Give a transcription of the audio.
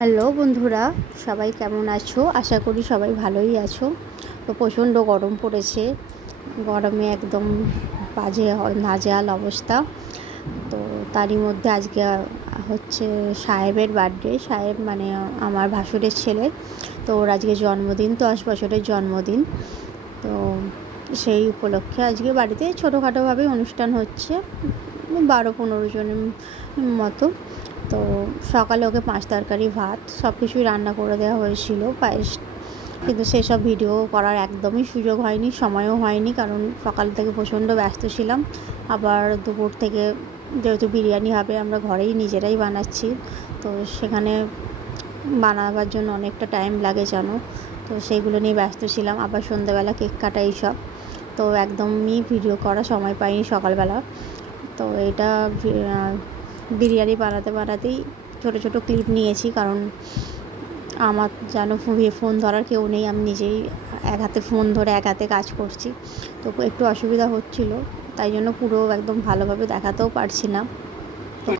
Hello বন্ধুরা, সবাই কেমন আছো? আশা করি সবাই ভালোই আছো। তো প্রচণ্ড গরম পড়েছে, গরমে একদম বাজে নাজেহাল অবস্থা। তো তারই মধ্যে আজকে হচ্ছে সাহেবের বার্থডে। সাহেব মানে আমার ভাসুরের ছেলে। তো ওর আজকে জন্মদিন, 10 বছরের জন্মদিন। তো সেই উপলক্ষে আজকে বাড়িতে ছোটোখাটোভাবে অনুষ্ঠান হচ্ছে, 12-15 জনের মতো। তো সকালে ওকে 5 তরকারি ভাত সব কিছুই রান্না করে দেওয়া হয়েছিল, পায়েস। কিন্তু সেসব ভিডিও করার একদমই সুযোগ হয়নি, সময়ও হয়নি, কারণ সকাল থেকে প্রচণ্ড ব্যস্ত ছিলাম। আবার দুপুর থেকে যেহেতু বিরিয়ানি হবে, আমরা ঘরেই নিজেরাই বানাচ্ছি, তো সেখানে বানাবার জন্য অনেকটা টাইম লাগে জানো। তো সেইগুলো নিয়ে ব্যস্ত ছিলাম। আবার সন্ধ্যেবেলা কেক কাটা এইসব, তো একদমই ভিডিও করার সময় পাইনি সকালবেলা। তো এটা বিরিয়ানি বানাতেই ছোটো ছোটো ক্লিপ নিয়েছি, কারণ আমার যেন ফোন ধরার কেউ নেই, আমি নিজেই এক হাতে ফোন ধরে এক হাতে কাজ করছি। তো একটু অসুবিধা হচ্ছিল, তাই জন্য পুরো একদম ভালোভাবে দেখাতেও পারছি না।